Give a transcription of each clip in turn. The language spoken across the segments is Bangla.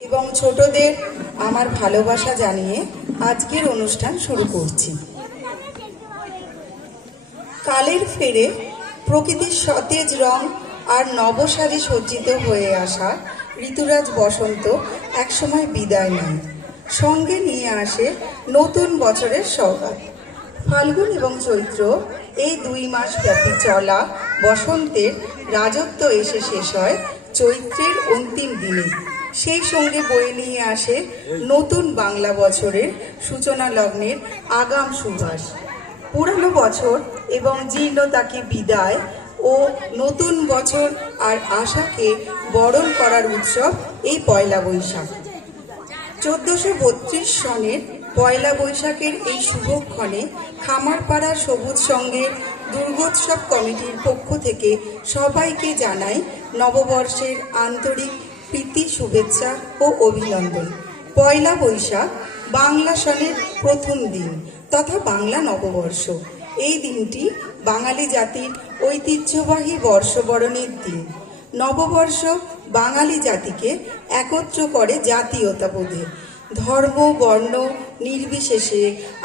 এবং ছোটদের আমার ভালোবাসা জানিয়ে আজকের অনুষ্ঠান শুরু করছি। কালের ফেরে প্রকৃতির সতেজ রং আর নবসাজে সজ্জিত হয়ে আসা ঋতুরাজ বসন্ত একসময় বিদায় নেয়, সঙ্গে নিয়ে আসে নতুন বছরের সওগাত। ফাল্গুন এবং চৈত্র এই 2 মাস ব্যাপী চলা বসন্তের রাজত্ব এসে শেষ হয় চৈত্রের অন্তিম দিনে। সেই সঙ্গে বয়ে নিয়ে আসে নতুন বাংলা বছরের সূচনা লগ্নের আগাম সুবাস। পুরানো বছর এবং জীর্ণতাকে বিদায় ও নতুন বছর আর আশাকে বরণ করার উৎসব এই পয়লা বৈশাখ। 1432 সনের পয়লা বৈশাখের এই শুভক্ষণে খামারপাড়া সবুজ সংঘের দুর্গোৎসব কমিটির পক্ষ থেকে সবাইকে জানাই নববর্ষের আন্তরিক প্রীতি, শুভেচ্ছা ও অভিনন্দন। পয়লা বৈশাখ বাংলা সনের প্রথম দিন তথা বাংলা নববর্ষ। এই দিনটি বাঙালি জাতির ঐতিহ্যবাহী বর্ষবরণের দিন। নববর্ষ বাঙালি জাতিকে একত্র করে জাতীয়তাবোধে। ধর্ম বর্ণ নির্বিশেষে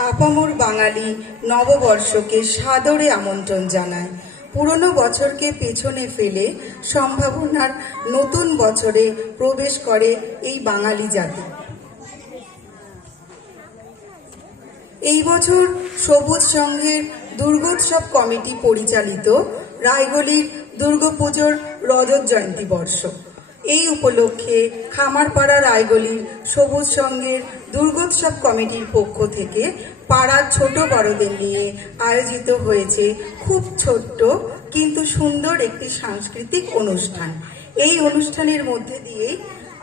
আপামর বাঙালি নববর্ষকে সাদরে আমন্ত্রণ জানায়। পুরনো বছরকে পেছনে ফেলে সম্ভাবনার নতুন বছরে প্রবেশ করে এই বাঙালি জাতি। এই বছর সবুজ সংঘের দুর্গোৎসব কমিটি পরিচালিত রায়গলির দুর্গাপুজোর রজত জয়ন্তী বর্ষ। এই উপলক্ষে খামারপাড়া রায়গলির সবুজ সংঘের দুর্গোৎসব কমিটির পক্ষ থেকে পাড়ার ছোট বড়দের নিয়ে আয়োজিত হয়েছে খুব ছোট্ট কিন্তু সুন্দর একটি সাংস্কৃতিক অনুষ্ঠান। এই অনুষ্ঠানের মধ্যে দিয়েই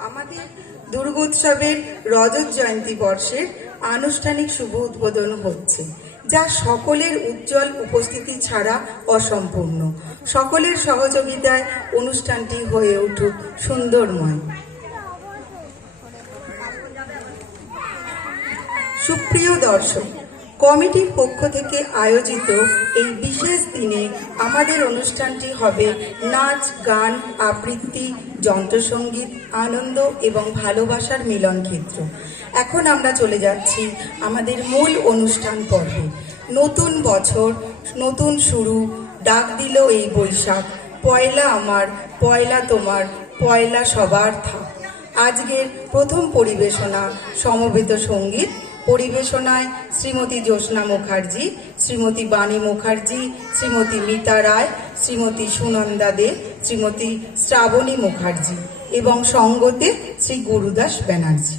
আমাদের দুর্গোৎসবের রজত জয়ন্তী বর্ষের আনুষ্ঠানিক শুভ উদ্বোধন হচ্ছে, যা সকলের উজ্জ্বল উপস্থিতি ছাড়া অসম্পূর্ণ। সকলের সহযোগিতায় অনুষ্ঠানটি হয়ে উঠুক সুন্দরময়। সুপ্রিয় দর্শক, কমিটির পক্ষ থেকে আয়োজিত এই বিশেষ দিনে আমাদের অনুষ্ঠানটি হবে নাচ, গান, আবৃত্তি, যন্ত্রসঙ্গীত, আনন্দ এবং ভালোবাসার মিলন ক্ষেত্র। এখন আমরা চলে যাচ্ছি আমাদের মূল অনুষ্ঠান পর্বে। নতুন বছর, নতুন শুরু, ডাক দিল এই বৈশাখ। পয়লা আমার, পয়লা তোমার, পয়লা সবার থাক। আজকের প্রথম পরিবেশনা সমবেত সঙ্গীত। পরিবেশনায় শ্রীমতী জ্যোৎস্না মুখার্জি, শ্রীমতী বাণী মুখার্জি, শ্রীমতী মিতা রায়, শ্রীমতী সুনন্দা দে, শ্রীমতী শ্রাবণী মুখার্জি এবং সঙ্গতে শ্রী গুরুদাস ব্যানার্জি।